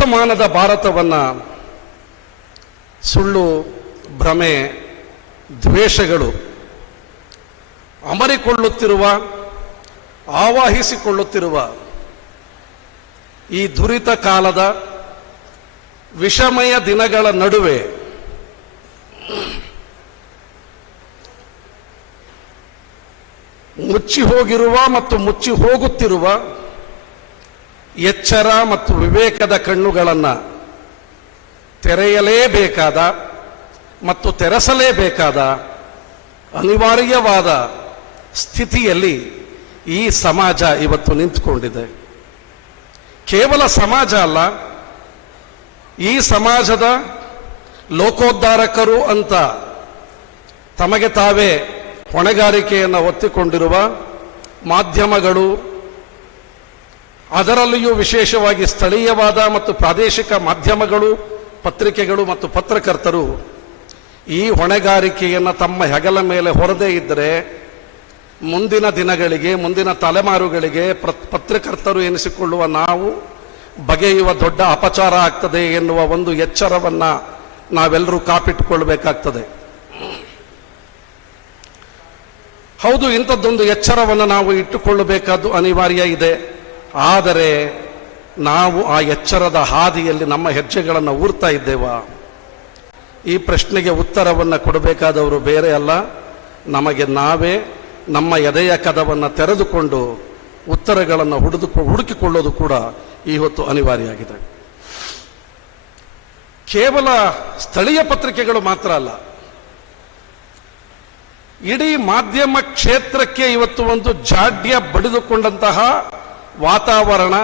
ವರ್ತಮಾನದ ಭಾರತವನ್ನು ಸುಳ್ಳು, ಭ್ರಮೆ, ದ್ವೇಷಗಳು ಅಮರಿಕೊಳ್ಳುತ್ತಿರುವ, ಆವಾಹಿಸಿಕೊಳ್ಳುತ್ತಿರುವ ಈ ದುರಿತ ಕಾಲದ ವಿಷಮಯ ದಿನಗಳ ನಡುವೆ ಮುಚ್ಚಿ ಹೋಗಿರುವ ಮತ್ತು ಮುಚ್ಚಿ ಹೋಗುತ್ತಿರುವ ಎಚ್ಚರ ಮತ್ತು ವಿವೇಕದ ಕಣ್ಣುಗಳನ್ನು ತೆರೆಯಲೇಬೇಕಾದ ಮತ್ತು ತೆರೆಸಲೇಬೇಕಾದ ಅನಿವಾರ್ಯವಾದ ಸ್ಥಿತಿಯಲ್ಲಿ ಈ ಸಮಾಜ ಇವತ್ತು ನಿಂತುಕೊಂಡಿದೆ. ಕೇವಲ ಸಮಾಜ ಅಲ್ಲ, ಈ ಸಮಾಜದ ಲೋಕೋದ್ಧಾರಕರು ಅಂತ ತಮಗೆ ತಾವೇ ಹೊಣೆಗಾರಿಕೆಯನ್ನು ಒತ್ತಿಕೊಂಡಿರುವ ಮಾಧ್ಯಮಗಳು ಅದರಲ್ಲಿಯೂ ವಿಶೇಷವಾಗಿ ಸ್ಥಳೀಯವಾದ ಮತ್ತು ಪ್ರಾದೇಶಿಕ ಮಾಧ್ಯಮಗಳು, ಪತ್ರಿಕೆಗಳು ಮತ್ತು ಪತ್ರಕರ್ತರು ಈ ಹೊಣೆಗಾರಿಕೆಯನ್ನು ತಮ್ಮ ಹೆಗಲ ಮೇಲೆ ಹೊರದೇ ಇದ್ದರೆ ಮುಂದಿನ ದಿನಗಳಿಗೆ, ಮುಂದಿನ ತಲೆಮಾರುಗಳಿಗೆ ಪತ್ರಕರ್ತರು ಎನಿಸಿಕೊಳ್ಳುವ ನಾವು ಬಗೆಯುವ ದೊಡ್ಡ ಅಪಚಾರ ಆಗ್ತದೆ ಎನ್ನುವ ಒಂದು ಎಚ್ಚರವನ್ನು ನಾವೆಲ್ಲರೂ ಕಾಪಿಟ್ಟುಕೊಳ್ಬೇಕಾಗ್ತದೆ. ಹೌದು, ಇಂಥದ್ದೊಂದು ಎಚ್ಚರವನ್ನು ನಾವು ಇಟ್ಟುಕೊಳ್ಳಬೇಕಾದ್ದು ಅನಿವಾರ್ಯ ಇದೆ. ಆದರೆ ನಾವು ಆ ಎಚ್ಚರದ ಹಾದಿಯಲ್ಲಿ ನಮ್ಮ ಹೆಜ್ಜೆಗಳನ್ನು ಊರ್ತಾ ಇದ್ದೇವಾ. ಈ ಪ್ರಶ್ನೆಗೆ ಉತ್ತರವನ್ನು ಕೊಡಬೇಕಾದವರು ಬೇರೆ ಅಲ್ಲ, ನಮಗೆ ನಾವೇ ನಮ್ಮ ಎದೆಯ ಕದವನ್ನು ತೆರೆದುಕೊಂಡು ಉತ್ತರಗಳನ್ನು ಹುಡಿದು, ಹುಡುಕಿಕೊಳ್ಳೋದು ಕೂಡ ಈ ಹೊತ್ತು ಅನಿವಾರ್ಯ ಆಗಿದೆ ಕೇವಲ ಸ್ಥಳೀಯ ಪತ್ರಿಕೆಗಳು ಮಾತ್ರ ಅಲ್ಲ, ಇಡೀ ಮಾಧ್ಯಮ ಕ್ಷೇತ್ರಕ್ಕೆ ಇವತ್ತು ಒಂದು ಜಾಡ್ಯ ಬಡಿದುಕೊಂಡಂತಹ ವಾತಾವರಣ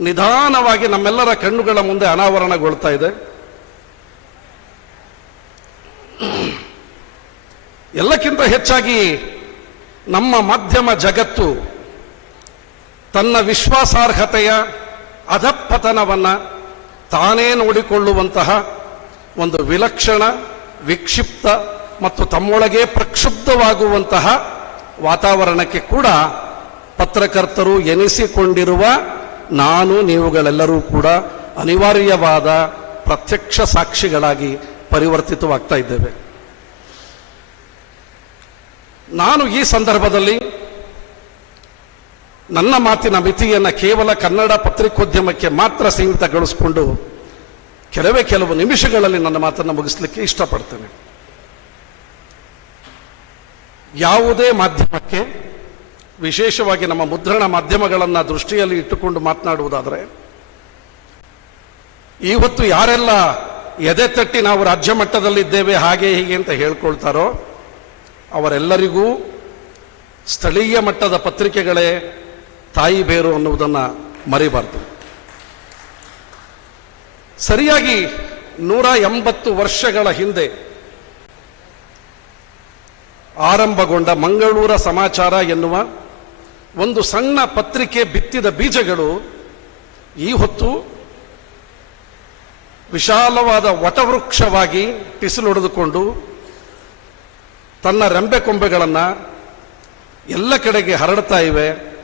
ನಿಧಾನವಾಗಿ ನಮ್ಮೆಲ್ಲರ ಕಣ್ಣುಗಳ ಮುಂದೆ ಅನಾವರಣಗೊಳ್ತಾ ಇದೆ. ಎಲ್ಲಕ್ಕಿಂತ ಹೆಚ್ಚಾಗಿ ನಮ್ಮ ಮಾಧ್ಯಮ ಜಗತ್ತು ತನ್ನ ವಿಶ್ವಾಸಾರ್ಹತೆಯ ಅಧಪತನವನ್ನು ತಾನೇ ನೋಡಿಕೊಳ್ಳುವಂತಹ ಒಂದು ವಿಲಕ್ಷಣ, ವಿಕ್ಷಿಪ್ತ ಮತ್ತು ತಮ್ಮೊಳಗೆ ಪ್ರಕ್ಷುಬ್ಧವಾಗುವಂತಹ ವಾತಾವರಣಕ್ಕೆ ಕೂಡ ಪತ್ರಕರ್ತರು ಎನಿಸಿಕೊಂಡಿರುವ ನಾನು ನೀವುಗಳೆಲ್ಲರೂ ಕೂಡ ಅನಿವಾರ್ಯವಾದ ಪ್ರತ್ಯಕ್ಷ ಸಾಕ್ಷಿಗಳಾಗಿ ಪರಿವರ್ತಿತವಾಗ್ತಾ ಇದ್ದೇವೆ. ನಾನು ಈ ಸಂದರ್ಭದಲ್ಲಿ ನನ್ನ ಮಾತಿನ ಮಿತಿಯನ್ನು ಕೇವಲ ಕನ್ನಡ ಪತ್ರಿಕೋದ್ಯಮಕ್ಕೆ ಮಾತ್ರ ಸೀಮಿತಗೊಳಿಸಿಕೊಂಡು ಕೆಲವೇ ಕೆಲವು ನಿಮಿಷಗಳಲ್ಲಿ ನನ್ನ ಮಾತನ್ನು ಮುಗಿಸ್ಲಿಕ್ಕೆ ಇಷ್ಟಪಡ್ತೇನೆ. ಯಾವುದೇ ಮಾಧ್ಯಮಕ್ಕೆ ವಿಶೇಷವಾಗಿ ನಮ್ಮ ಮುದ್ರಣ ಮಾಧ್ಯಮಗಳನ್ನು ದೃಷ್ಟಿಯಲ್ಲಿ ಇಟ್ಟುಕೊಂಡು ಮಾತನಾಡುವುದಾದರೆ ಇವತ್ತು ಯಾರೆಲ್ಲ ಎದೆ ತಟ್ಟಿ ನಾವು ರಾಜ್ಯ ಮಟ್ಟದಲ್ಲಿದ್ದೇವೆ, ಹಾಗೆ ಹೀಗೆ ಅಂತ ಹೇಳ್ಕೊಳ್ತಾರೋ, ಅವರೆಲ್ಲರಿಗೂ ಸ್ಥಳೀಯ ಮಟ್ಟದ ಪತ್ರಿಕೆಗಳೇ ತಾಯಿ ಬೇರು ಅನ್ನುವುದನ್ನು ಮರಿಬಾರ್ದು. ಸರಿಯಾಗಿ ನೂರ ಎಂಬತ್ತು ವರ್ಷಗಳ ಹಿಂದೆ ಆರಂಭಗೊಂಡ ಮಂಗಳೂರ ಸಮಾಚಾರ ಎನ್ನುವ ಒಂದು ಸಣ್ಣ ಪತ್ರಿಕೆ ಬಿತ್ತಿದ ಬೀಜಗಳು ಈ ಹೊತ್ತು ವಿಶಾಲವಾದ ವಟವೃಕ್ಷವಾಗಿ ಟಿಸಿಲೊಡೆದುಕೊಂಡು ತನ್ನ ರೆಂಬೆ ಕೊಂಬೆಗಳನ್ನು ಎಲ್ಲ ಕಡೆಗೆ ಹರಡ್ತಾ ಇವೆ.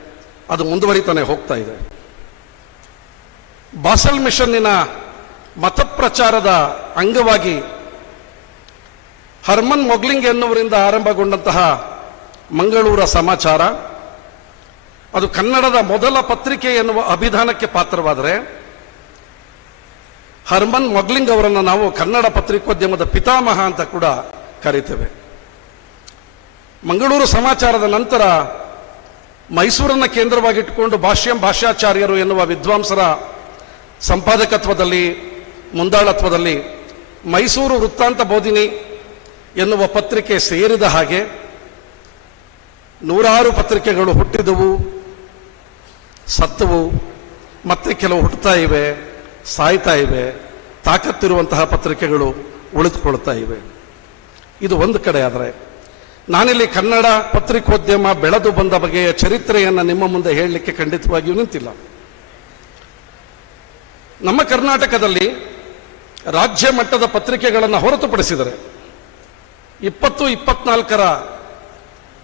ಅದು ಮುಂದುವರಿತಾನೆ ಹೋಗ್ತಾ ಇದೆ. ಬಾಸಲ್ ಮಿಷನ್ನಿನ ಮತಪ್ರಚಾರದ ಅಂಗವಾಗಿ ಹರ್ಮನ್ ಮೊಗ್ಲಿಂಗ್ ಎನ್ನುವರಿಂದ ಆರಂಭಗೊಂಡಂತಹ ಮಂಗಳೂರ ಸಮಾಚಾರ. ಅದು ಕನ್ನಡದ ಮೊದಲ ಪತ್ರಿಕೆ ಎನ್ನುವ ಅಭಿಧಾನಕ್ಕೆ ಪಾತ್ರವಾದರೆ ಹರ್ಮನ್ ಮೊಗ್ಲಿಂಗ್ ಅವರನ್ನು ನಾವು ಕನ್ನಡ ಪತ್ರಿಕೋದ್ಯಮದ ಪಿತಾಮಹ ಅಂತ ಕೂಡ ಕರೀತೇವೆ. ಮಂಗಳೂರು ಸಮಾಚಾರದ ನಂತರ ಮೈಸೂರನ್ನು ಕೇಂದ್ರವಾಗಿಟ್ಟುಕೊಂಡು ಭಾಷ್ಯಂ ಭಾಷ್ಯಾಚಾರ್ಯರು ಎನ್ನುವ ವಿದ್ವಾಂಸರ ಸಂಪಾದಕತ್ವದಲ್ಲಿ, ಮುಂದಾಳತ್ವದಲ್ಲಿ ಮೈಸೂರು ವೃತ್ತಾಂತ ಬೋಧಿನಿ ಎನ್ನುವ ಪತ್ರಿಕೆ ಸೇರಿದ ಹಾಗೆ ನೂರಾರು ಪತ್ರಿಕೆಗಳು ಹುಟ್ಟಿದವು. ಸತ್ತವು ಮತ್ತೆ ಕೆಲವು ಹುಟ್ಟುತ್ತಾ ಇವೆ, ಸಾಯ್ತಾ ಇವೆ, ತಾಕತ್ತಿರುವಂತಹ ಪತ್ರಿಕೆಗಳು ಉಳಿದುಕೊಳ್ತಾ ಇವೆ. ಇದು ಒಂದು ಕಡೆ ಆದರೆ, ನಾನಿಲ್ಲಿ ಕನ್ನಡ ಪತ್ರಿಕೋದ್ಯಮ ಬೆಳೆದು ಬಂದ ಬಗೆಯ ಚರಿತ್ರೆಯನ್ನು ನಿಮ್ಮ ಮುಂದೆ ಹೇಳಲಿಕ್ಕೆ ಖಂಡಿತವಾಗಿಯೂ ನಿಂತಿಲ್ಲ. ನಮ್ಮ ಕರ್ನಾಟಕದಲ್ಲಿ ರಾಜ್ಯ ಮಟ್ಟದ ಪತ್ರಿಕೆಗಳನ್ನು ಹೊರತುಪಡಿಸಿದರೆ, ಇಪ್ಪತ್ತು ಇಪ್ಪತ್ನಾಲ್ಕರ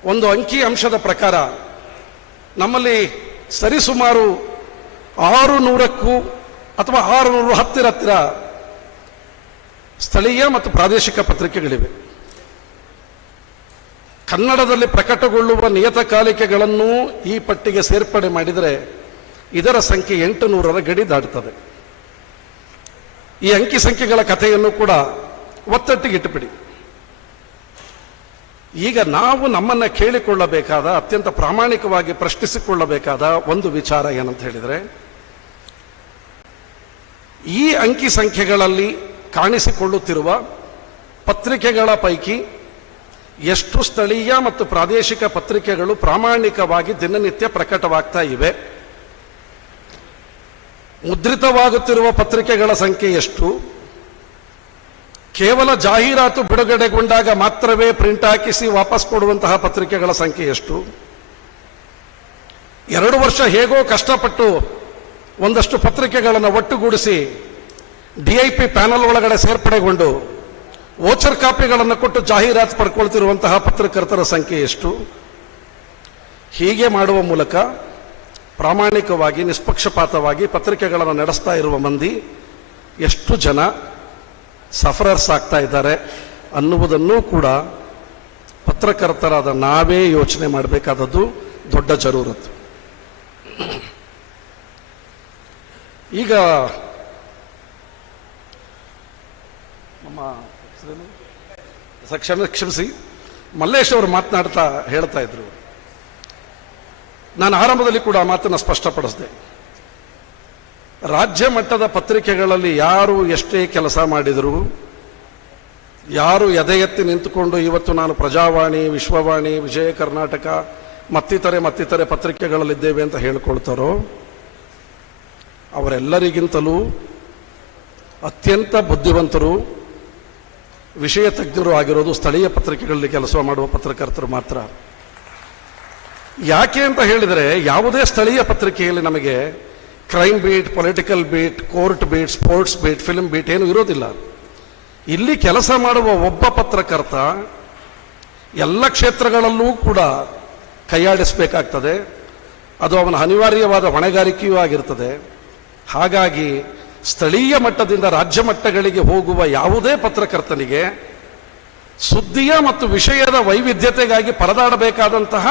ಒಂದು ಅಂಕಿ ಅಂಶದ ಪ್ರಕಾರ ನಮ್ಮಲ್ಲಿ ಸರಿಸುಮಾರು ಆರು ನೂರಕ್ಕೂ ಅಥವಾ ಆರುನೂರು ಹತ್ತಿರ ಹತ್ತಿರ ಸ್ಥಳೀಯ ಮತ್ತು ಪ್ರಾದೇಶಿಕ ಪತ್ರಿಕೆಗಳಿವೆ. ಕನ್ನಡದಲ್ಲಿ ಪ್ರಕಟಗೊಳ್ಳುವ ನಿಯತಕಾಲಿಕೆಗಳನ್ನು ಈ ಪಟ್ಟಿಗೆ ಸೇರ್ಪಡೆ ಮಾಡಿದರೆ ಇದರ ಸಂಖ್ಯೆ ಎಂಟು ನೂರರ ಗಡಿ ದಾಟುತ್ತದೆ ಈ ಅಂಕಿ ಸಂಖ್ಯೆಗಳ ಕಥೆಯನ್ನು ಕೂಡ ಒತ್ತಟ್ಟಿಗಿಟ್ಟುಬಿಡಿ ಈಗ ನಾವು ನಮ್ಮನ್ನ ಕೇಳಿಕೊಳ್ಳಬೇಕಾದ, ಅತ್ಯಂತ ಪ್ರಾಮಾಣಿಕವಾಗಿ ಪ್ರಶ್ನಿಸಿಕೊಳ್ಳಬೇಕಾದ ಒಂದು ವಿಚಾರ ಏನಂತ ಹೇಳಿದರೆ, ಈ ಅಂಕಿ ಸಂಖ್ಯೆಗಳಲ್ಲಿ ಕಾಣಿಸಿಕೊಳ್ಳುತ್ತಿರುವ ಪತ್ರಿಕೆಗಳ ಪೈಕಿ ಎಷ್ಟು ಸ್ಥಳೀಯ ಮತ್ತು ಪ್ರಾದೇಶಿಕ ಪತ್ರಿಕೆಗಳು ಪ್ರಾಮಾಣಿಕವಾಗಿ ದಿನನಿತ್ಯ ಪ್ರಕಟವಾಗ್ತಾ ಇವೆ, ಮುದ್ರಿತವಾಗುತ್ತಿರುವ ಪತ್ರಿಕೆಗಳ ಸಂಖ್ಯೆ ಎಷ್ಟು ಕೇವಲ ಜಾಹೀರಾತು ಬಿಡುಗಡೆಗೊಂಡಾಗ ಮಾತ್ರವೇ ಪ್ರಿಂಟ್ ಹಾಕಿಸಿ ವಾಪಸ್ ಕೊಡುವಂತಹ ಪತ್ರಿಕೆಗಳ ಸಂಖ್ಯೆ ಎಷ್ಟು? ಎರಡು ವರ್ಷ ಹೇಗೋ ಕಷ್ಟಪಟ್ಟು ಒಂದಷ್ಟು ಪತ್ರಿಕೆಗಳನ್ನು ಒಟ್ಟುಗೂಡಿಸಿ ಡಿಐಪಿ ಪ್ಯಾನಲ್ ಒಳಗಡೆ ಸೇರ್ಪಡೆಗೊಂಡು ವೋಚರ್ ಕಾಪಿಗಳನ್ನು ಕೊಟ್ಟು ಜಾಹೀರಾತು ಪಡ್ಕೊಳ್ತಿರುವಂತಹ ಪತ್ರಕರ್ತರ ಸಂಖ್ಯೆ ಎಷ್ಟು? ಹೀಗೆ ಮಾಡುವ ಮೂಲಕ ಪ್ರಾಮಾಣಿಕವಾಗಿ, ನಿಷ್ಪಕ್ಷಪಾತವಾಗಿ ಪತ್ರಿಕೆಗಳನ್ನು ನಡೆಸ್ತಾ ಇರುವ ಮಂದಿ ಎಷ್ಟು ಜನ? ಸಫರರ್ಸ್ ಆಗ್ತಾ ಇದ್ದಾರೆ ಅನ್ನುವುದನ್ನೂ ಕೂಡ ಪತ್ರಕರ್ತರಾದ ನಾವೇ ಯೋಚನೆ ಮಾಡಬೇಕಾದದ್ದು ದೊಡ್ಡ ಜರೂರತ್ತು. ಈಗ ನಮ್ಮ? ಕ್ಷಮ ಕ್ಷಮಿಸಿ. ಮಲ್ಲೇಶ್ ಅವರು ಮಾತನಾಡ್ತಾ ಹೇಳ್ತಾ ಇದ್ರು. ನಾನು ಆರಂಭದಲ್ಲಿ ಕೂಡ ಆ ಮಾತನ್ನು ಸ್ಪಷ್ಟಪಡಿಸಿದೆ. ರಾಜ್ಯ ಮಟ್ಟದ ಪತ್ರಿಕೆಗಳಲ್ಲಿ ಯಾರು ಎಷ್ಟೇ ಕೆಲಸ ಮಾಡಿದರು, ಯಾರು ಎದೆ ಎತ್ತಿ ನಿಂತುಕೊಂಡು ಇವತ್ತು ನಾನು ಪ್ರಜಾವಾಣಿ, ವಿಶ್ವವಾಣಿ, ವಿಜಯ ಕರ್ನಾಟಕ, ಮತ್ತಿತರೆ ಮತ್ತಿತರೆ ಪತ್ರಿಕೆಗಳಲ್ಲಿದ್ದೇವೆ ಅಂತ ಹೇಳ್ಕೊಳ್ತಾರೋ, ಅವರೆಲ್ಲರಿಗಿಂತಲೂ ಅತ್ಯಂತ ಬುದ್ಧಿವಂತರು, ವಿಷಯ ತಜ್ಞರು ಆಗಿರೋದು ಸ್ಥಳೀಯ ಪತ್ರಿಕೆಗಳಲ್ಲಿ ಕೆಲಸ ಮಾಡುವ ಪತ್ರಕರ್ತರು ಮಾತ್ರ. ಯಾಕೆ ಅಂತ ಹೇಳಿದರೆ ಯಾವುದೇ ಸ್ಥಳೀಯ ಪತ್ರಿಕೆಯಲ್ಲಿ ನಮಗೆ crime beat political beat court beat sports beat film beat ಏನು ಇರೋದಿಲ್ಲ. ಇಲ್ಲಿ ಕೆಲಸ ಮಾಡುವ ಒಬ್ಬ ಪತ್ರಕರ್ತ ಎಲ್ಲ ಕ್ಷೇತ್ರಗಳಲ್ಲೂ ಕೂಡ ಕೈಯಾಡಿಸಬೇಕಾಗ್ತದೆ. ಅದು ಅವನ ಅನಿವಾರ್ಯವಾದ ಹೊಣೆಗಾರಿಕೆಯೂ ಆಗಿರ್ತದೆ. ಹಾಗಾಗಿ ಸ್ಥಳೀಯ ಮಟ್ಟದಿಂದ ರಾಜ್ಯ ಮಟ್ಟಗಳಿಗೆ ಹೋಗುವ ಯಾವುದೇ ಪತ್ರಕರ್ತನಿಗೆ ಸುದ್ದಿಯ ಮತ್ತು ವಿಷಯದ ವೈವಿಧ್ಯತೆಗಾಗಿ ಪರದಾಡಬೇಕಾದಂತಹ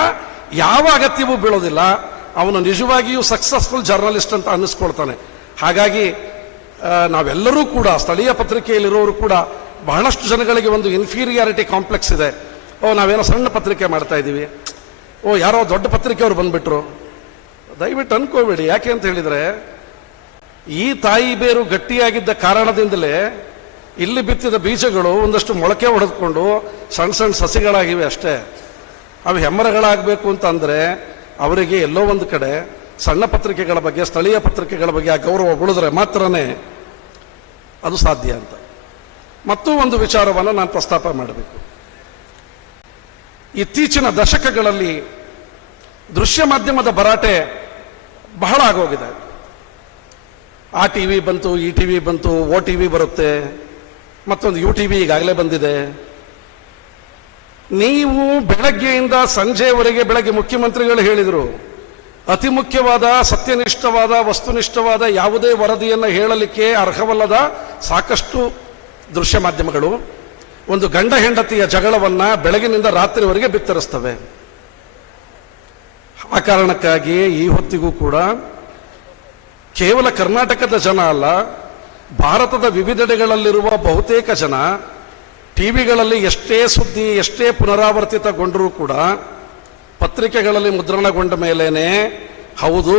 ಯಾವ ಅಗತ್ಯವೂ ಬೀಳೋದಿಲ್ಲ. ಅವನು ನಿಜವಾಗಿಯೂ ಸಕ್ಸಸ್ಫುಲ್ ಜರ್ನಲಿಸ್ಟ್ ಅಂತ ಅನ್ನಿಸ್ಕೊಳ್ತಾನೆ. ಹಾಗಾಗಿ ನಾವೆಲ್ಲರೂ ಕೂಡ, ಸ್ಥಳೀಯ ಪತ್ರಿಕೆಯಲ್ಲಿರೋರು ಕೂಡ ಬಹಳಷ್ಟು ಜನಗಳಿಗೆ ಒಂದು ಇನ್ಫೀರಿಯಾರಿಟಿ ಕಾಂಪ್ಲೆಕ್ಸ್ ಇದೆ. ಓ, ನಾವೇನೋ ಸಣ್ಣ ಪತ್ರಿಕೆ ಮಾಡ್ತಾ ಇದ್ದೀವಿ. ಓ, ಯಾರೋ ದೊಡ್ಡ ಪತ್ರಿಕೆಯವರು ಬಂದುಬಿಟ್ರು. ದಯವಿಟ್ಟು ಅನ್ಕೋಬೇಡಿ. ಯಾಕೆ ಅಂತ ಹೇಳಿದರೆ, ಈ ತಾಯಿ ಬೇರು ಗಟ್ಟಿಯಾಗಿದ್ದ ಕಾರಣದಿಂದಲೇ ಇಲ್ಲಿ ಬಿತ್ತಿದ ಬೀಜಗಳು ಒಂದಷ್ಟು ಮೊಳಕೆ ಹೊಡೆದುಕೊಂಡು ಸಣ್ಣ ಸಣ್ಣ ಸಸಿಗಳಾಗಿವೆ ಅಷ್ಟೇ. ಅವು ಹೆಮ್ಮರಗಳಾಗಬೇಕು ಅಂತ ಅಂದ್ರೆ ಅವರಿಗೆ ಎಲ್ಲೋ ಒಂದು ಕಡೆ ಸಣ್ಣ ಪತ್ರಿಕೆಗಳ ಬಗ್ಗೆ, ಸ್ಥಳೀಯ ಪತ್ರಿಕೆಗಳ ಬಗ್ಗೆ ಆ ಗೌರವ ಉಳಿದ್ರೆ ಮಾತ್ರನೇ ಅದು ಸಾಧ್ಯ ಅಂತ. ಮತ್ತೂ ಒಂದು ವಿಚಾರವನ್ನು ನಾನು ಪ್ರಸ್ತಾಪ ಮಾಡಬೇಕು. ಇತ್ತೀಚಿನ ದಶಕಗಳಲ್ಲಿ ದೃಶ್ಯ ಮಾಧ್ಯಮದ ಭರಾಟೆ ಬಹಳ ಆಗೋಗಿದೆ. ಆ ಟಿ ವಿ ಬಂತು, ಈ ಟಿ ವಿ ಬಂತು, ಓ ಟಿ ವಿ ಬರುತ್ತೆ, ಮತ್ತೊಂದು ಯು ಟಿ ವಿ ಈಗಾಗಲೇ ಬಂದಿದೆ. ನೀವು ಬೆಳಗ್ಗೆಯಿಂದ ಸಂಜೆವರೆಗೆ ಬೆಳಗ್ಗೆ ಮುಖ್ಯಮಂತ್ರಿಗಳು ಹೇಳಿದರು, ಅತಿ ಮುಖ್ಯವಾದ, ಸತ್ಯನಿಷ್ಠವಾದ, ವಸ್ತುನಿಷ್ಠವಾದ ಯಾವುದೇ ವರದಿಯನ್ನು ಹೇಳಲಿಕ್ಕೆ ಅರ್ಹವಲ್ಲದ ಸಾಕಷ್ಟು ದೃಶ್ಯ ಮಾಧ್ಯಮಗಳು, ಒಂದು ಗಂಡ ಹೆಂಡತಿಯ ಜಗಳವನ್ನು ಬೆಳಗಿನಿಂದ ರಾತ್ರಿವರೆಗೆ ಬಿತ್ತರಿಸ್ತವೆ. ಆ ಕಾರಣಕ್ಕಾಗಿ ಈ ಹೊತ್ತಿಗೂ ಕೂಡ ಕೇವಲ ಕರ್ನಾಟಕದ ಜನ ಅಲ್ಲ, ಭಾರತದ ವಿವಿಧೆಡೆಗಳಲ್ಲಿರುವ ಬಹುತೇಕ ಜನ ಟಿವಿಗಳಲ್ಲಿ ಎಷ್ಟೇ ಸುದ್ದಿ, ಎಷ್ಟೇ ಪುನರಾವರ್ತಿತಗೊಂಡರೂ ಕೂಡ ಪತ್ರಿಕೆಗಳಲ್ಲಿ ಮುದ್ರಣಗೊಂಡ ಮೇಲೇನೆ, ಹೌದು,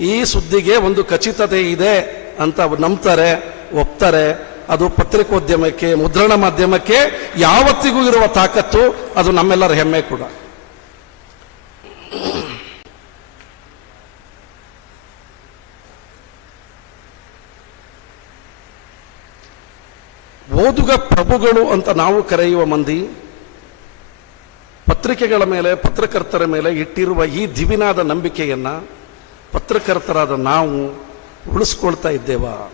ಈ ಸುದ್ದಿಗೆ ಒಂದು ಖಚಿತತೆ ಇದೆ ಅಂತ ನಂಬ್ತಾರೆ, ಒಪ್ತಾರೆ. ಅದು ಪತ್ರಿಕೋದ್ಯಮಕ್ಕೆ, ಮುದ್ರಣ ಮಾಧ್ಯಮಕ್ಕೆ ಯಾವತ್ತಿಗೂ ಇರುವ ತಾಕತ್ತು, ಅದು ನಮ್ಮೆಲ್ಲರ ಹೆಮ್ಮೆ ಕೂಡ. ಓದುಗ ಪ್ರಭುಗಳು ಅಂತ ನಾವು ಕರೆಯುವ ಮಂದಿ, ಪತ್ರಿಕೆಗಳ ಮೇಲೆ, ಪತ್ರಕರ್ತರ ಮೇಲೆ ಇಟ್ಟಿರುವ ಈ ದಿವಿನಾದ ನಂಬಿಕೆಯನ್ನ ಪತ್ರಕರ್ತರಾದ ನಾವು ಉಳಿಸ್ಕೊಳ್ತಾ ಇದ್ದೇವಾ?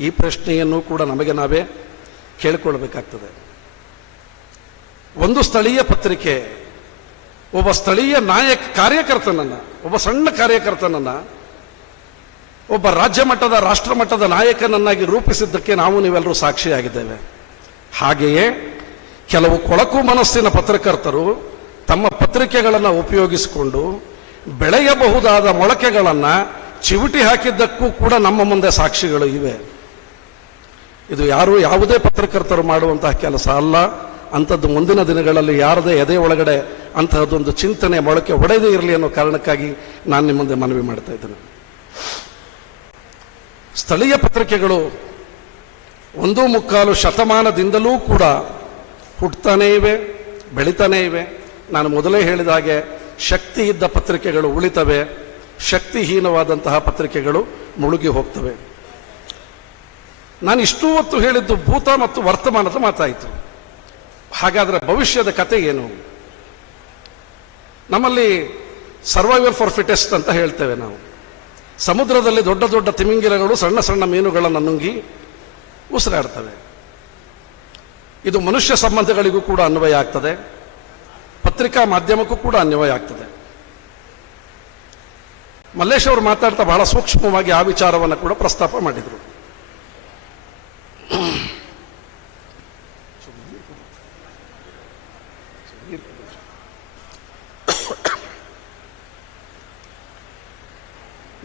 ಈ ಪ್ರಶ್ನೆಯನ್ನು ಕೂಡ ನಮಗೆ ನಾವೇ ಕೇಳಿಕೊಳ್ಬೇಕಾಗ್ತದೆ. ಒಂದು ಸ್ಥಳೀಯ ಪತ್ರಿಕೆ, ಒಬ್ಬ ಸ್ಥಳೀಯ ನಾಯಕ ಕಾರ್ಯಕರ್ತನನ್ನು, ಒಬ್ಬ ಸಣ್ಣ ಕಾರ್ಯಕರ್ತನನ್ನ ಒಬ್ಬ ರಾಜ್ಯ ಮಟ್ಟದ, ರಾಷ್ಟ್ರ ಮಟ್ಟದ ನಾಯಕನನ್ನಾಗಿ ರೂಪಿಸಿದ್ದಕ್ಕೆ ನಾವು ನೀವೆಲ್ಲರೂ ಸಾಕ್ಷಿಯಾಗಿದ್ದೇವೆ. ಹಾಗೆಯೇ ಕೆಲವು ಕೊಳಕು ಮನಸ್ಸಿನ ಪತ್ರಕರ್ತರು ತಮ್ಮ ಪತ್ರಿಕೆಗಳನ್ನು ಉಪಯೋಗಿಸಿಕೊಂಡು ಬೆಳೆಯಬಹುದಾದ ಮೊಳಕೆಗಳನ್ನು ಚಿವುಟಿ ಹಾಕಿದ್ದಕ್ಕೂ ಕೂಡ ನಮ್ಮ ಮುಂದೆ ಸಾಕ್ಷಿಗಳು ಇವೆ. ಇದು ಯಾರು ಯಾವುದೇ ಪತ್ರಕರ್ತರು ಮಾಡುವಂತಹ ಕೆಲಸ ಅಲ್ಲ. ಅಂಥದ್ದು ಮುಂದಿನ ದಿನಗಳಲ್ಲಿ ಯಾರದೇ ಎದೆ ಒಳಗಡೆ ಅಂತಹದ್ದೊಂದು ಚಿಂತನೆ ಮೊಳಕೆ ಒಡೆದೇ ಇರಲಿ ಅನ್ನೋ ಕಾರಣಕ್ಕಾಗಿ ನಾನು ನಿಮ್ಮ ಮುಂದೆ ಮನವಿ ಮಾಡ್ತಾ ಇದ್ದೇನೆ. ಸ್ಥಳೀಯ ಪತ್ರಿಕೆಗಳು ಒಂದು ಮುಕ್ಕಾಲು ಶತಮಾನದಿಂದಲೂ ಕೂಡ ಹುಟ್ಟತಾನೇ ಇವೆ, ಬೆಳೀತಾನೇ ಇವೆ. ನಾನು ಮೊದಲೇ ಹೇಳಿದ ಹಾಗೆ ಶಕ್ತಿ ಇದ್ದ ಪತ್ರಿಕೆಗಳು ಉಳಿತವೆ, ಶಕ್ತಿಹೀನವಾದಂತಹ ಪತ್ರಿಕೆಗಳು ಮುಳುಗಿ ಹೋಗ್ತವೆ. ನಾನು ಇಷ್ಟೂ ಹೊತ್ತು ಹೇಳಿದ್ದು ಭೂತ ಮತ್ತು ವರ್ತಮಾನದ ಮಾತಾಯಿತು. ಹಾಗಾದರೆ ಭವಿಷ್ಯದ ಕತೆ ಏನು? ನಮ್ಮಲ್ಲಿ ಸರ್ವೈವಲ್ ಫಾರ್ ಫಿಟೆಸ್ಟ್ ಅಂತ ಹೇಳ್ತೇವೆ ನಾವು. ಸಮುದ್ರದಲ್ಲಿ ದೊಡ್ಡ ದೊಡ್ಡ ತಿಮಿಂಗಿಲಗಳು, ಸಣ್ಣ ಸಣ್ಣ ಮೀನುಗಳನ್ನು ನುಂಗಿ ಉಸಿರಾಡ್ತವೆ. ಇದು ಮನುಷ್ಯ ಸಂಬಂಧಗಳಿಗೂ ಕೂಡ ಅನ್ವಯ ಆಗ್ತದೆ. ಪತ್ರಿಕಾ ಮಾಧ್ಯಮಕ್ಕೂ ಕೂಡ ಅನ್ವಯ ಆಗ್ತದೆ. ಮಲ್ಲೇಶ್ ಅವರು ಮಾತಾಡ್ತಾ ಬಹಳ ಸೂಕ್ಷ್ಮವಾಗಿ ಆ ವಿಚಾರವನ್ನು ಕೂಡ ಪ್ರಸ್ತಾಪ ಮಾಡಿದರು.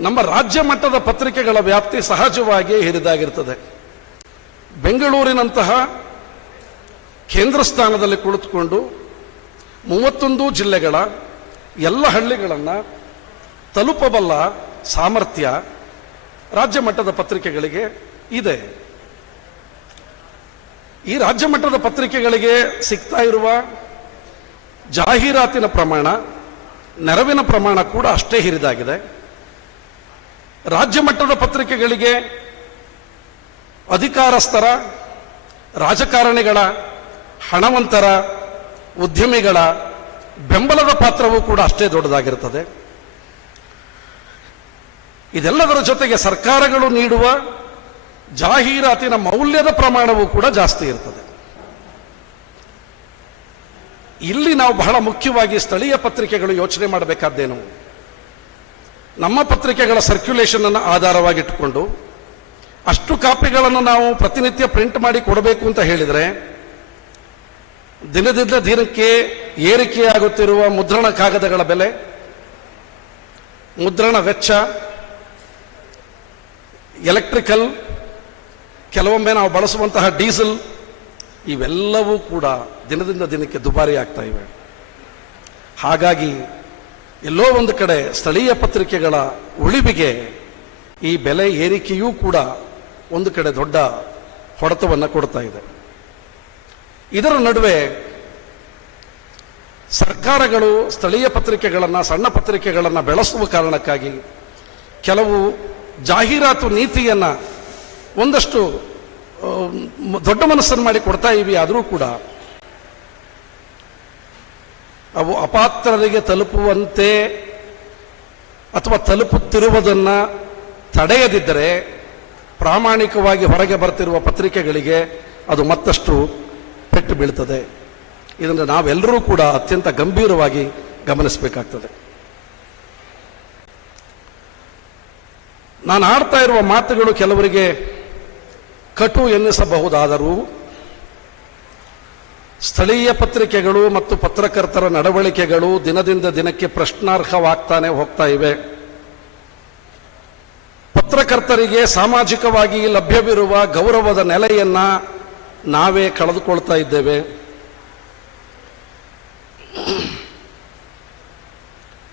ನಮ್ಮ ರಾಜ್ಯ ಮಟ್ಟದ ಪತ್ರಿಕೆಗಳ ವ್ಯಾಪ್ತಿ ಸಹಜವಾಗಿಯೇ ಹಿರಿದಾಗಿರ್ತದೆ. ಬೆಂಗಳೂರಿನಂತಹ ಕೇಂದ್ರ ಸ್ಥಾನದಲ್ಲಿ ಕುಳಿತುಕೊಂಡು ಮೂವತ್ತೊಂದು ಜಿಲ್ಲೆಗಳ ಎಲ್ಲ ಹಳ್ಳಿಗಳನ್ನು ತಲುಪಬಲ್ಲ ಸಾಮರ್ಥ್ಯ ರಾಜ್ಯ ಮಟ್ಟದ ಪತ್ರಿಕೆಗಳಿಗೆ ಇದೆ. ಈ ರಾಜ್ಯ ಮಟ್ಟದ ಪತ್ರಿಕೆಗಳಿಗೆ ಸಿಗ್ತಾ ಇರುವ ಜಾಹೀರಾತಿನ ಪ್ರಮಾಣ, ನೆರವಿನ ಪ್ರಮಾಣ ಕೂಡ ಅಷ್ಟೇ ಹಿರಿದಾಗಿದೆ. ರಾಜ್ಯ ಮಟ್ಟದ ಪತ್ರಿಕೆಗಳಿಗೆ ಅಧಿಕಾರಸ್ಥರ, ರಾಜಕಾರಣಿಗಳ, ಹಣವಂತರ, ಉದ್ಯಮಿಗಳ ಬೆಂಬಲದ ಪಾತ್ರವೂ ಕೂಡ ಅಷ್ಟೇ ದೊಡ್ಡದಾಗಿರುತ್ತದೆ. ಇದೆಲ್ಲದರ ಜೊತೆಗೆ ಸರ್ಕಾರಗಳು ನೀಡುವ ಜಾಹೀರಾತಿನ ಮೌಲ್ಯದ ಪ್ರಮಾಣವೂ ಕೂಡ ಜಾಸ್ತಿ ಇರ್ತದೆ. ಇಲ್ಲಿ ನಾವು ಬಹಳ ಮುಖ್ಯವಾಗಿ ಸ್ಥಳೀಯ ಪತ್ರಿಕೆಗಳು ಯೋಚನೆ ಮಾಡಬೇಕಾದ್ದೇನು? ನಮ್ಮ ಪತ್ರಿಕೆಗಳ ಸರ್ಕ್ಯುಲೇಷನ್ ಅನ್ನು ಆಧಾರವಾಗಿಟ್ಟುಕೊಂಡು ಅಷ್ಟು ಕಾಪಿಗಳನ್ನು ನಾವು ಪ್ರತಿನಿತ್ಯ ಪ್ರಿಂಟ್ ಮಾಡಿ ಕೊಡಬೇಕು ಅಂತ ಹೇಳಿದರೆ, ದಿನದಿಂದ ದಿನಕ್ಕೆ ಏರಿಕೆಯಾಗುತ್ತಿರುವ ಮುದ್ರಣ ಕಾಗದಗಳ ಬೆಲೆ, ಮುದ್ರಣ ವೆಚ್ಚ ಎಲೆಕ್ಟ್ರಿಕಲ್ ಕೆಲವೊಮ್ಮೆ ನಾವು ಬಳಸುವಂತಹ ಡೀಸೆಲ್, ಇವೆಲ್ಲವೂ ಕೂಡ ದಿನದಿಂದ ದಿನಕ್ಕೆ ದುಬಾರಿ ಆಗ್ತಾ ಇವೆ. ಹಾಗಾಗಿ ಎಲ್ಲೋ ಒಂದು ಕಡೆ ಸ್ಥಳೀಯ ಪತ್ರಿಕೆಗಳ ಉಳಿವಿಗೆ ಈ ಬೆಲೆ ಏರಿಕೆಯೂ ಕೂಡ ಒಂದು ಕಡೆ ದೊಡ್ಡ ಹೊಡೆತವನ್ನು ಕೊಡ್ತಾ ಇದೆ. ಇದರ ನಡುವೆ ಸರ್ಕಾರಗಳು ಸ್ಥಳೀಯ ಪತ್ರಿಕೆಗಳನ್ನು, ಸಣ್ಣ ಪತ್ರಿಕೆಗಳನ್ನು ಬೆಳೆಸುವ ಕಾರಣಕ್ಕಾಗಿ ಕೆಲವು ಜಾಹೀರಾತು ನೀತಿಯನ್ನು ಒಂದಷ್ಟು ದೊಡ್ಡ ಮನಸ್ಸನ್ನು ಮಾಡಿ ಕೊಡ್ತಾ ಇವಿ. ಆದರೂ ಕೂಡ ಅವು ಅಪಾತ್ರರಿಗೆ ತಲುಪುವಂತೆ ಅಥವಾ ತಲುಪುತ್ತಿರುವುದನ್ನು ತಡೆಯದಿದ್ದರೆ ಪ್ರಾಮಾಣಿಕವಾಗಿ ಹೊರಗೆ ಬರ್ತಿರುವ ಪತ್ರಿಕೆಗಳಿಗೆ ಅದು ಮತ್ತಷ್ಟು ಪೆಟ್ಟು ಬೀಳ್ತದೆ. ಇದನ್ನು ನಾವೆಲ್ಲರೂ ಕೂಡ ಅತ್ಯಂತ ಗಂಭೀರವಾಗಿ ಗಮನಿಸಬೇಕಾಗ್ತದೆ. ನಾನು ಆಡ್ತಾ ಇರುವ ಮಾತುಗಳು ಕೆಲವರಿಗೆ ಕಟು ಎನ್ನಿಸಬಹುದಾದರೂ ಸ್ಥಳೀಯ ಪತ್ರಿಕೆಗಳು ಮತ್ತು ಪತ್ರಕರ್ತರ ನಡವಳಿಕೆಗಳು ದಿನದಿಂದ ದಿನಕ್ಕೆ ಪ್ರಶ್ನಾರ್ಹವಾಗ್ತಾನೆ ಹೋಗ್ತಾ ಇವೆ. ಪತ್ರಕರ್ತರಿಗೆ ಸಾಮಾಜಿಕವಾಗಿ ಲಭ್ಯವಿರುವ ಗೌರವದ ನೆಲೆಯನ್ನ ನಾವೇ ಕಳೆದುಕೊಳ್ತಾ ಇದ್ದೇವೆ.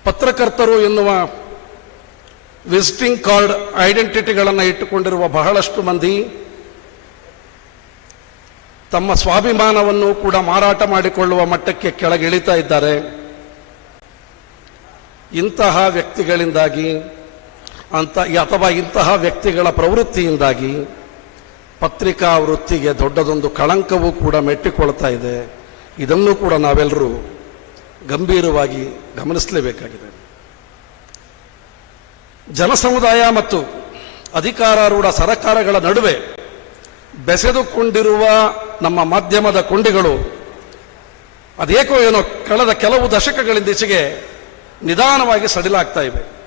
ಪತ್ರಕರ್ತರು ಎನ್ನುವ ವಿಸಿಟಿಂಗ್ ಕಾರ್ಡ್ ಐಡೆಂಟಿಟಿಗಳನ್ನು ಇಟ್ಟುಕೊಂಡಿರುವ ಬಹಳಷ್ಟು ಮಂದಿ ತಮ್ಮ ಸ್ವಾಭಿಮಾನವನ್ನು ಕೂಡ ಮಾರಾಟ ಮಾಡಿಕೊಳ್ಳುವ ಮಟ್ಟಕ್ಕೆ ಕೆಳಗಿಳಿತಾ ಇದ್ದಾರೆ. ಇಂತಹ ವ್ಯಕ್ತಿಗಳಿಂದಾಗಿ ಅಂತ, ಅಥವಾ ಇಂತಹ ವ್ಯಕ್ತಿಗಳ ಪ್ರವೃತ್ತಿಯಿಂದಾಗಿ ಪತ್ರಿಕಾ ವೃತ್ತಿಗೆ ದೊಡ್ಡದೊಂದು ಕಳಂಕವೂ ಕೂಡ ಮೆಟ್ಟಿಕೊಳ್ತಾ ಇದೆ. ಇದನ್ನು ಕೂಡ ನಾವೆಲ್ಲರೂ ಗಂಭೀರವಾಗಿ ಗಮನಿಸಲೇಬೇಕಾಗಿದೆ. ಜನಸಮುದಾಯ ಮತ್ತು ಅಧಿಕಾರಾರೂಢ ಸರಕಾರಗಳ ನಡುವೆ ಬೆಸೆದುಕೊಂಡಿರುವ ನಮ್ಮ ಮಾಧ್ಯಮದ ಕೊಂಡಿಗಳು, ಅದೇಕೋ ಏನೋ ಕಳೆದ ಕೆಲವು ದಶಕಗಳಿಂದೀಚೆಗೆ ನಿಧಾನವಾಗಿ ಸಡಿಲಾಗ್ತಾ ಇವೆ.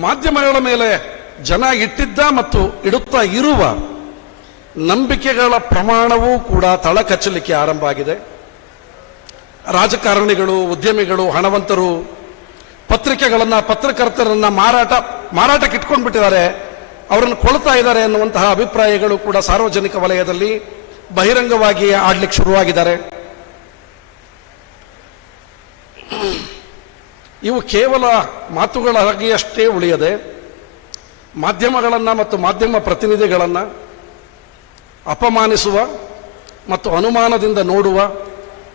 ಮಾಧ್ಯಮಗಳ ಮೇಲೆ ಜನ ಇಟ್ಟಿದ್ದ ಮತ್ತು ಇಡುತ್ತಾ ಇರುವ ನಂಬಿಕೆಗಳ ಪ್ರಮಾಣವೂ ಕೂಡ ತಳಕಚ್ಚಲಿಕ್ಕೆ ಆರಂಭ ಆಗಿದೆ. ರಾಜಕಾರಣಿಗಳು, ಉದ್ಯಮಿಗಳು, ಹಣವಂತರು ಪತ್ರಿಕೆಗಳನ್ನು, ಪತ್ರಕರ್ತರನ್ನು ಮಾರಾಟ, ಮಾರಾಟಕ್ಕೆ ಇಟ್ಕೊಂಡು ಬಿಟ್ಟಿದ್ದಾರೆ ಅವರನ್ನು ಕೊಳ್ತಾ ಇದ್ದಾರೆ ಅನ್ನುವಂತಹ ಅಭಿಪ್ರಾಯಗಳು ಕೂಡ ಸಾರ್ವಜನಿಕ ವಲಯದಲ್ಲಿ ಬಹಿರಂಗವಾಗಿ ಆಡ್ಲಿಕ್ಕೆ ಶುರುವಾಗಿದ್ದಾರೆ. ಇವು ಕೇವಲ ಮಾತುಗಳಾಗಿಯಷ್ಟೇ ಉಳಿಯದೆ, ಮಾಧ್ಯಮಗಳನ್ನು ಮತ್ತು ಮಾಧ್ಯಮ ಪ್ರತಿನಿಧಿಗಳನ್ನು ಅಪಮಾನಿಸುವ ಮತ್ತು ಅನುಮಾನದಿಂದ ನೋಡುವ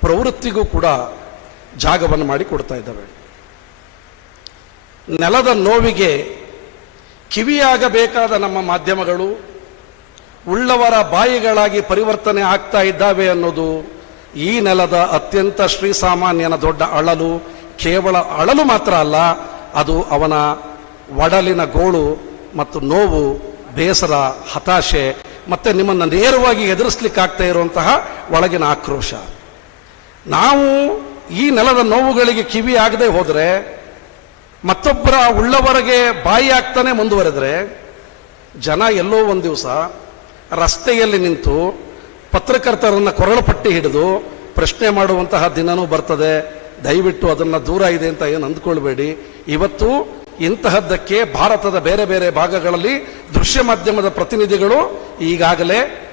ಪ್ರವೃತ್ತಿಗೂ ಕೂಡ ಜಾಗವನ್ನು ಮಾಡಿ ಕೊಡ್ತಾ ಇದ್ದಾವೆ. ನೆಲದ ನೋವಿಗೆ ಕಿವಿಯಾಗಬೇಕಾದ ನಮ್ಮ ಮಾಧ್ಯಮಗಳು ಉಳ್ಳವರ ಬಾಯಿಗಳಾಗಿ ಪರಿವರ್ತನೆ ಆಗ್ತಾ ಇದ್ದಾವೆ ಅನ್ನೋದು ಈ ನೆಲದ ಅತ್ಯಂತ ಶ್ರೀಸಾಮಾನ್ಯನ ದೊಡ್ಡ ಅಳಲು, ಕೇವಲ ಅಳಲು ಮಾತ್ರ ಅಲ್ಲ, ಅದು ಅವನ ಒಡಲಿನ ಗೋಳು ಮತ್ತು ನೋವು, ಬೇಸರ, ಹತಾಶೆ ಮತ್ತೆ ನಿಮ್ಮನ್ನು ನೇರವಾಗಿ ಎದುರಿಸ್ಲಿಕ್ಕಾಗ್ತಾ ಇರುವಂತಹ ಒಳಗಿನ ಆಕ್ರೋಶ. ನಾವು ಈ ನೆಲದ ನೋವುಗಳಿಗೆ ಕಿವಿ ಆಗದೆ ಹೋದರೆ, ಮತ್ತೊಬ್ಬರ ಉಳ್ಳವರೆಗೆ ಬಾಯಿ ಆಗ್ತಾನೆ ಮುಂದುವರೆದ್ರೆ, ಜನ ಎಲ್ಲೋ ಒಂದು ದಿವಸ ರಸ್ತೆಯಲ್ಲಿ ನಿಂತು ಪತ್ರಕರ್ತರನ್ನು ಕೊರಳು ಪಟ್ಟಿ ಹಿಡಿದು ಪ್ರಶ್ನೆ ಮಾಡುವಂತಹ ದಿನನೂ ಬರ್ತದೆ. ದಯವಿಟ್ಟು ಅದನ್ನು ದೂರ ಇದೆ ಅಂತ ಏನು ಅಂದ್ಕೊಳ್ಬೇಡಿ. ಇವತ್ತು ಇಂತಹದ್ದಕ್ಕೆ ಭಾರತದ ಬೇರೆ ಬೇರೆ ಭಾಗಗಳಲ್ಲಿ ದೃಶ್ಯ ಮಾಧ್ಯಮದ ಪ್ರತಿನಿಧಿಗಳು ಈಗಾಗಲೇ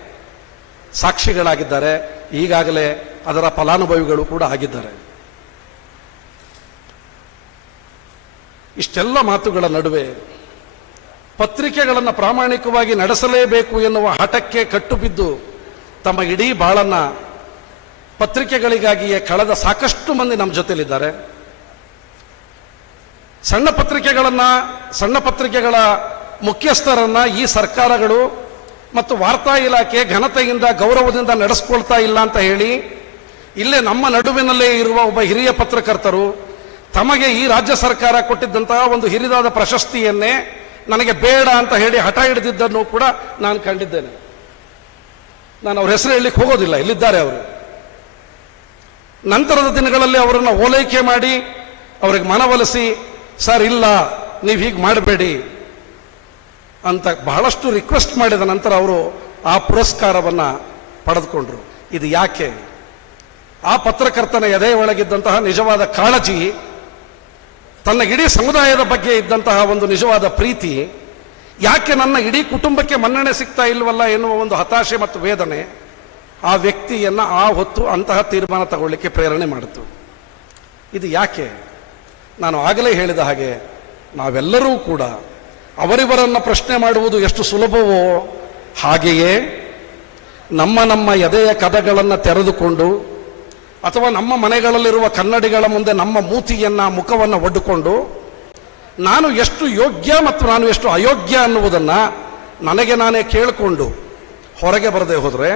ಸಾಕ್ಷಿಗಳಾಗಿದ್ದಾರೆ. ಈಗಾಗಲೇ ಅದರ ಫಲಾನುಭವಿಗಳು ಕೂಡ ಆಗಿದ್ದಾರೆ. ಇಷ್ಟೆಲ್ಲ ಮಾತುಗಳ ನಡುವೆ ಪತ್ರಿಕೆಗಳನ್ನು ಪ್ರಾಮಾಣಿಕವಾಗಿ ನಡೆಸಲೇಬೇಕು ಎನ್ನುವ ಹಠಕ್ಕೆ ಕಟ್ಟುಬಿದ್ದು ತಮ್ಮ ಇಡೀ ಬಾಳನ್ನ ಪತ್ರಿಕೆಗಳಿಗಾಗಿಯೇ ಕಳೆದ ಸಾಕಷ್ಟು ಮಂದಿ ನಮ್ಮ ಜೊತೆಯಲ್ಲಿದ್ದಾರೆ ಸಣ್ಣ ಪತ್ರಿಕೆಗಳನ್ನ, ಸಣ್ಣ ಪತ್ರಿಕೆಗಳ ಮುಖ್ಯಸ್ಥರನ್ನ ಈ ಸರ್ಕಾರಗಳು ಮತ್ತು ವಾರ್ತಾ ಇಲಾಖೆ ಘನತೆಯಿಂದ ಗೌರವದಿಂದ ನಡೆಸ್ಕೊಳ್ತಾ ಇಲ್ಲ ಅಂತ ಹೇಳಿ ಇಲ್ಲೇ ನಮ್ಮ ನಡುವಿನಲ್ಲೇ ಇರುವ ಒಬ್ಬ ಹಿರಿಯ ಪತ್ರಕರ್ತರು ತಮಗೆ ಈ ರಾಜ್ಯ ಸರ್ಕಾರ ಕೊಟ್ಟಿದ್ದಂತಹ ಒಂದು ಹಿರಿದಾದ ಪ್ರಶಸ್ತಿಯನ್ನೇ ನನಗೆ ಬೇಡ ಅಂತ ಹೇಳಿ ಹಠ ಹಿಡಿದಿದ್ದನ್ನು ಕೂಡ ನಾನು ಕಂಡಿದ್ದೇನೆ. ನಾನು ಅವ್ರ ಹೆಸರು ಹೇಳಲಿಕ್ಕೆ ಹೋಗೋದಿಲ್ಲ, ಇಲ್ಲಿದ್ದಾರೆ ಅವರು. ನಂತರದ ದಿನಗಳಲ್ಲಿ ಅವರನ್ನು ಓಲೈಕೆ ಮಾಡಿ ಅವರಿಗೆ ಮನವೊಲಿಸಿ ಸರ್, ಇಲ್ಲ, ನೀವು ಹೀಗೆ ಮಾಡಬೇಡಿ ಅಂತ ಬಹಳಷ್ಟು ರಿಕ್ವೆಸ್ಟ್ ಮಾಡಿದ ನಂತರ ಅವರು ಆ ಪುರಸ್ಕಾರವನ್ನು ಪಡೆದುಕೊಂಡ್ರು. ಇದು ಯಾಕೆ? ಆ ಪತ್ರಕರ್ತನ ಎದೆಯ ಒಳಗಿದ್ದಂತಹ ನಿಜವಾದ ಕಾಳಜಿ, ತನ್ನ ಇಡೀ ಸಮುದಾಯದ ಬಗ್ಗೆ ಇದ್ದಂತಹ ಒಂದು ನಿಜವಾದ ಪ್ರೀತಿ, ಯಾಕೆ ನನ್ನ ಇಡೀ ಕುಟುಂಬಕ್ಕೆ ಮನ್ನಣೆ ಸಿಗ್ತಾ ಇಲ್ವಲ್ಲ ಎನ್ನುವ ಒಂದು ಹತಾಶೆ ಮತ್ತು ವೇದನೆ ಆ ವ್ಯಕ್ತಿಯನ್ನ ಆ ಹೊತ್ತು ಅಂತಹ ತೀರ್ಮಾನ ತಗೊಳ್ಳಿಕ್ಕೆ ಪ್ರೇರಣೆ ಮಾಡಿತು. ಇದು ಯಾಕೆ? ನಾನು ಆಗಲೇ ಹೇಳಿದ ಹಾಗೆ ನಾವೆಲ್ಲರೂ ಕೂಡ ಅವರಿವರನ್ನು ಪ್ರಶ್ನೆ ಮಾಡುವುದು ಎಷ್ಟು ಸುಲಭವೋ ಹಾಗೆಯೇ ನಮ್ಮ ನಮ್ಮ ಎದೆಯ ಕದಗಳನ್ನು ತೆರೆದುಕೊಂಡು ಅಥವಾ ನಮ್ಮ ಮನೆಗಳಲ್ಲಿರುವ ಕನ್ನಡಿಗಳ ಮುಂದೆ ನಮ್ಮ ಮೂತಿಯನ್ನ, ಮುಖವನ್ನು ಒಡ್ಡಿಕೊಂಡು ನಾನು ಎಷ್ಟು ಯೋಗ್ಯ ಮತ್ತು ನಾನು ಎಷ್ಟು ಅಯೋಗ್ಯ ಅನ್ನುವುದನ್ನು ನನಗೆ ನಾನೇ ಕೇಳಿಕೊಂಡು ಹೊರಗೆ ಬರದೆ ಹೋದರೆ,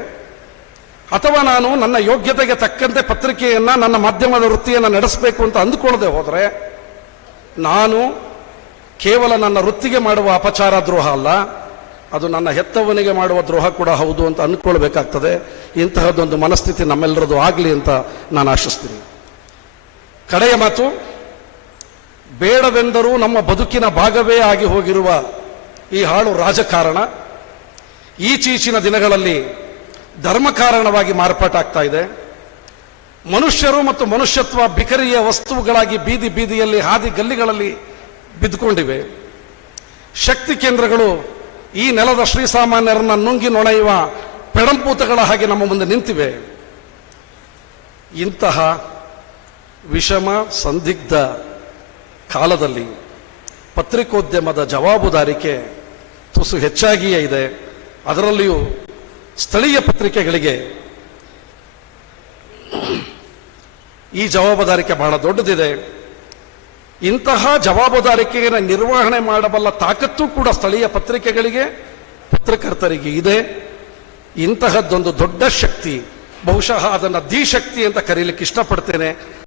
ಅಥವಾ ನಾನು ನನ್ನ ಯೋಗ್ಯತೆಗೆ ತಕ್ಕಂತೆ ಪತ್ರಿಕೆಯನ್ನು, ನನ್ನ ಮಾಧ್ಯಮದ ವೃತ್ತಿಯನ್ನು ನಡೆಸಬೇಕು ಅಂತ ಅಂದುಕೊಳ್ಳದೆ ಹೋದರೆ, ನಾನು ಕೇವಲ ನನ್ನ ವೃತ್ತಿಗೆ ಮಾಡುವ ಅಪಚಾರ ದ್ರೋಹ ಅಲ್ಲ. ಅದು ನನ್ನ ಹೆತ್ತವನಿಗೆ ಮಾಡುವ ದ್ರೋಹ ಕೂಡ ಹೌದು ಅಂತ ಅಂದ್ಕೊಳ್ಬೇಕಾಗ್ತದೆ ಇಂತಹದ್ದೊಂದು ಮನಸ್ಥಿತಿ ನಮ್ಮೆಲ್ಲರದು ಆಗಲಿ ಅಂತ ನಾನು ಆಶಿಸ್ತೀನಿ. ಕಡೆಯ ಮಾತು, ಬೇಡವೆಂದರೂ ನಮ್ಮ ಬದುಕಿನ ಭಾಗವೇ ಆಗಿ ಹೋಗಿರುವ ಈ ಹಾಳು ರಾಜಕಾರಣ, ಈಚೀಚಿನ ದಿನಗಳಲ್ಲಿ ಧರ್ಮಕಾರಣವಾಗಿ ಮಾರ್ಪಾಟಾಗ್ತಾ ಇದೆ. ಮನುಷ್ಯರು ಮತ್ತು ಮನುಷ್ಯತ್ವ ಬಿಕರಿಯ ವಸ್ತುಗಳಾಗಿ ಬೀದಿ ಬೀದಿಯಲ್ಲಿ ಹಾದಿ ಗಲ್ಲಿಗಳಲ್ಲಿ ಬಿದ್ದುಕೊಂಡಿವೆ. ಶಕ್ತಿ ಕೇಂದ್ರಗಳು ಈ ನೆಲದ ಶ್ರೀಸಾಮಾನ್ಯರನ್ನ ನುಂಗಿ ನೊಣೆಯುವ ಪೆಡಂಪೂತಗಳ ಹಾಗೆ ನಮ್ಮ ಮುಂದೆ ನಿಂತಿವೆ. ಇಂತಹ ವಿಷಮ ಸಂದಿಗ್ಧ ಕಾಲದಲ್ಲಿ ಪತ್ರಿಕೋದ್ಯಮದ ಜವಾಬುದಾರಿಕೆ ತುಸು ಹೆಚ್ಚಾಗಿಯೇ ಇದೆ. ಅದರಲ್ಲಿಯೂ ಸ್ಥಳೀಯ ಪತ್ರಿಕೆಗಳಿಗೆ ಈ ಜವಾಬ್ದಾರಿಕೆ ಬಹಳ ದೊಡ್ಡದಿದೆ. ಇಂತಹ ಜವಾಬ್ದಾರಿಕೆಯನ್ನು ನಿರ್ವಹಣೆ ಮಾಡಬಲ್ಲ ತಾಕತ್ತು ಕೂಡ ಸ್ಥಳೀಯ ಪತ್ರಿಕೆಗಳಿಗೆ, ಪತ್ರಕರ್ತರಿಗೆ ಇದೆ. ಇಂತಹದ್ದೊಂದು ದೊಡ್ಡ ಶಕ್ತಿ, ಬಹುಶಃ ಅದನ್ನು ದಿ ಶಕ್ತಿ ಅಂತ ಕರೀಲಿಕ್ಕೆ ಇಷ್ಟಪಡ್ತೇನೆ.